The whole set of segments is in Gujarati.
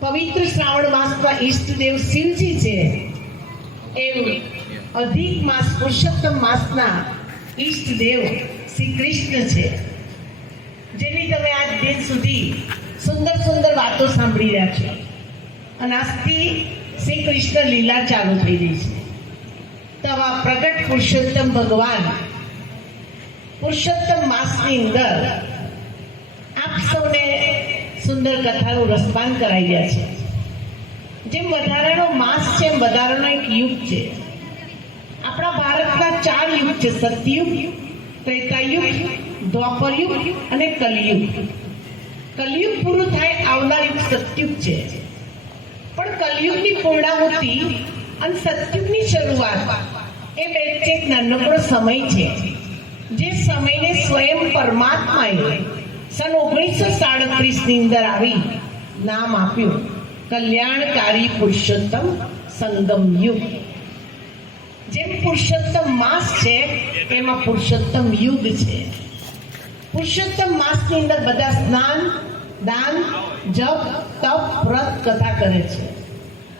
પવિત્ર શ્રાવણ માસમાં ઈષ્ટદેવ શિવજી છે, એમ અધિક માસ પુરુષોત્તમ માસના ઈષ્ટદેવ શ્રી કૃષ્ણ છે, જેની તમે આજ દિન સુધી સુંદર સુંદર વાતો સાંભળી રહ્યા છો. અને આજથી શ્રી કૃષ્ણ લીલા ચાલુ થઈ રહી છે. તો આવા પ્રગટ પુરુષોત્તમ ભગવાન પુરુષોત્તમ માસની અંદર આપ સૌને સુંદર કથાનું રસપાન કરાઈ રહ્યા છે. જેમ વધારાનો માસ છે એમ વધારાનો એક યુગ છે. આપણા ભારતના 4 યુગ છે: સતયુગ, ત્રેતાયુગ, દ્વાપરયુગ અને કલયુગ. કલયુગ પૂરું થાય આવનાર યુગ સતયુગ છે. પણ કલયુગની પૂર્ણાહુતિ અને સતયુગની શરૂઆત એ વચ્ચે એક નાનકડો સમય છે, જે સમયને સ્વયં પરમાત્માએ સન 1937 ની અંદર આવી નામ આપ્યું કલ્યાણકારી પુરુષોત્તમ સંગમ યુગ. જેમ પુરુષોત્તમ માસ છે એમાં પુરુષોત્તમ યુગ છે. પુરુષોત્તમ માસની અંદર બધા સ્નાન, દાન, જપ, તપ, વ્રત, કથા કરે છે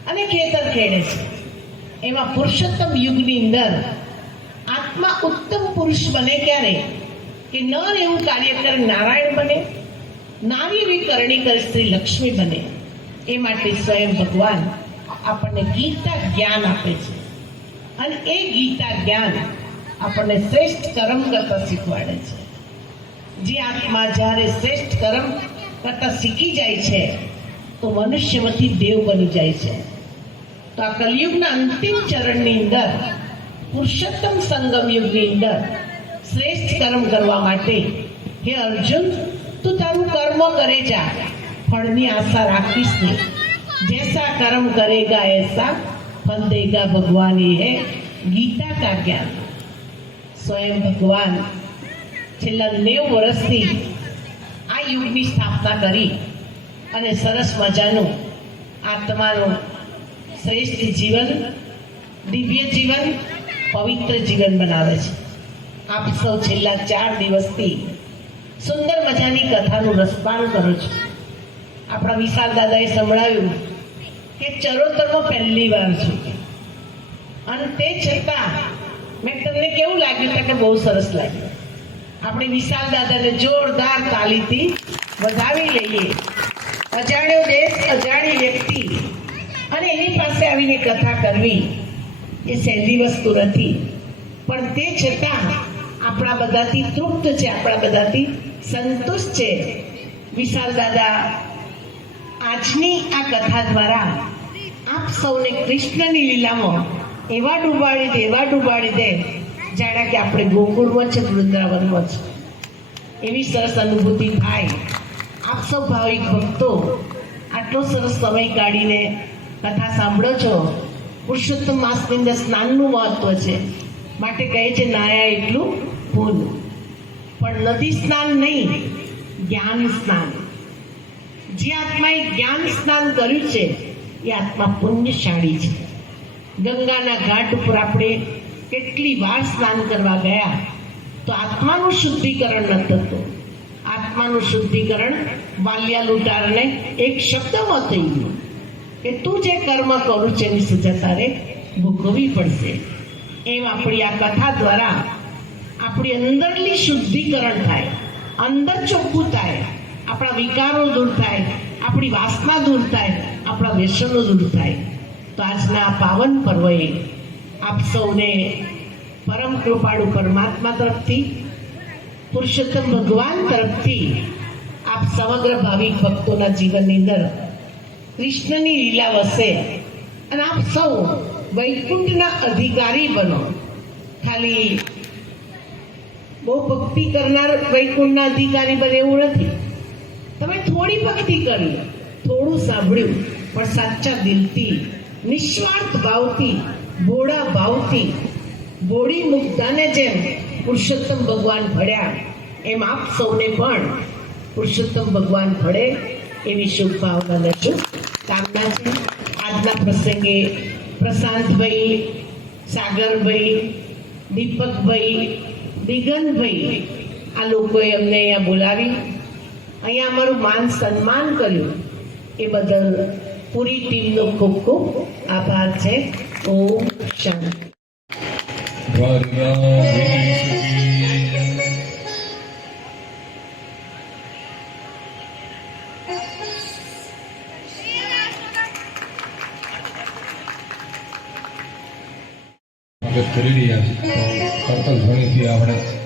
અને ખેતર ખેડે છે. એમાં પુરુષોત્તમ યુગની અંદર આત્મા ઉત્તમ પુરુષ બને ક્યારે કે નર એવું કાર્ય કરે નારાયણ બને, નારી એવી કરણી કરે શ્રી લક્ષ્મી બને. એ માટે સ્વયં ભગવાન આપણને ગીતા જ્ઞાન આપે છે અને એ ગીતા જ્ઞાન આપણને શ્રેષ્ઠ કર્મ કરતા શીખવાડે છે. જે આત્મા જ્યારે શ્રેષ્ઠ કર્મ કરતા શીખી જાય છે તો મનુષ્યમાંથી દેવ બની જાય છે. તો આ કલયુગના અંતિમ ચરણની અંદર પુરુષોત્તમ સંગમ યુગની અંદર શ્રેષ્ઠ કર્મ કરવા માટે હે અર્જુન, તું તારું કર્મ કરે જા, ફળની આશા રાખીશ નહીં. જૈસા કર્મ કરેગા એસા ફલ દેગા ભગવાન. એ હે ગીતા કા જ્ઞાન. સ્વયં ભગવાન છેલ્લા 90 વર્ષથી આ યુગની સ્થાપના કરી અને સરસ મજાનું આત્માનું શ્રેષ્ઠ જીવન, દિવ્ય જીવન, પવિત્ર જીવન બનાવે છે. આપ સૌ છેલ્લા 4 દિવસથી સુંદર મજાની કથાનું રસપાન કરો છો. આપણા વિશાલ દાદાએ સંભળાવ્યું કે ચરોતરમાં પહેલી વાર છું અને તે છતાં મેં તમને કેવું લાગ્યું કે બહુ સરસ લાગ્યું. આપણે વિશાલ દાદાને જોરદાર તાલીથી વધાવી લઈએ. અજાણ્યો દેશ, અજાણી વ્યક્તિ અને એની પાસે આવીને કથા કરવી એ સહેલી વસ્તુ નથી. પણ તે છતાં આપણા બધાથી તૃપ્ત છે, આપણા બધાથી સંતુષ્ટ છે. વિશાલ દાદા આજની આ કથા દ્વારા આપ સૌને કૃષ્ણની લીલામાં એવા ડૂબાડી દે જાણે કે આપણે ગોકુળમાં છે, વૃંદાવનમાં છે, એવી સરસ અનુભૂતિ થાય. આપ સૌ ભાવિક ભક્તો આટલો સરસ સમય કાઢીને કથા સાંભળો છો. પુરુષોત્તમ માસની અંદર સ્નાનનું મહત્વ છે, માટે કહે છે નાયા એટલું પૂન. પણ નદી સ્નાન નહીં, જ્ઞાન સ્નાન. જે આત્માએ જ્ઞાન સ્નાન કર્યું છે એ આત્મા પુણ્યશાળી છે. ગંગાના ઘાટ ઉપર આપણે કેટલી વાર સ્નાન કરવા ગયા તો આત્માનું શુદ્ધિકરણ ન થતું. આત્માનું શુદ્ધિકરણ વાલિયા લૂંટારને એક શબ્દમાં થઈ ગયું કે તું જે કર્મ કરું છે એની સજા તારે ભોગવવી પડશે. એમ આપણી આ કથા દ્વારા આપણી અંદરની શુદ્ધિકરણ થાય, અંદર ચોખ્ખું થાય, આપણા વિકારો દૂર થાય, આપણી વાસના દૂર થાય, આપણા વ્યસનો દૂર થાય. તો આજના આ પાવન પર્વએ આપ સૌને પરમ કૃપાળુ પરમાત્મા તરફથી, પુરુષોત્તમ ભગવાન તરફથી આપ સમગ્ર ભાવિક ભક્તોના જીવનની અંદર કૃષ્ણની લીલા વસે અને આપ સૌ વૈકુંઠના અધિકારી બનો. ખાલી બહુ ભક્તિ કરનાર વૈકુંઠના અધિકારી બને એવું નથી. તમે થોડી ભક્તિ કરી, થોડું સાંભળ્યું, પણ સાચા દિલથી, નિસ્વાર્થ ભાવથી, ભોળા ભાવથી, ભોળી મુક્તાને જેમ પુરુષોત્તમ ભગવાન ભળ્યા એમ આપ સૌને પણ પુરુષોત્તમ ભગવાન ભળે એવી શુભ ભાવના, શુભ કામના છે. આજના પ્રસંગે પ્રશાંતભાઈ, સાગરભાઈ, દીપકભાઈ, દિગંતભાઈ આ લોકોએ અમને અહીંયા બોલાવી અહીંયા અમારું માન સન્માન કર્યું એ બદલ પૂરી ટીમનો ખૂબ ખૂબ આભાર છે. ઓમ શાંતિ. કરી રહ્યા છે તો કરતલ ધ્વનિથી આપણે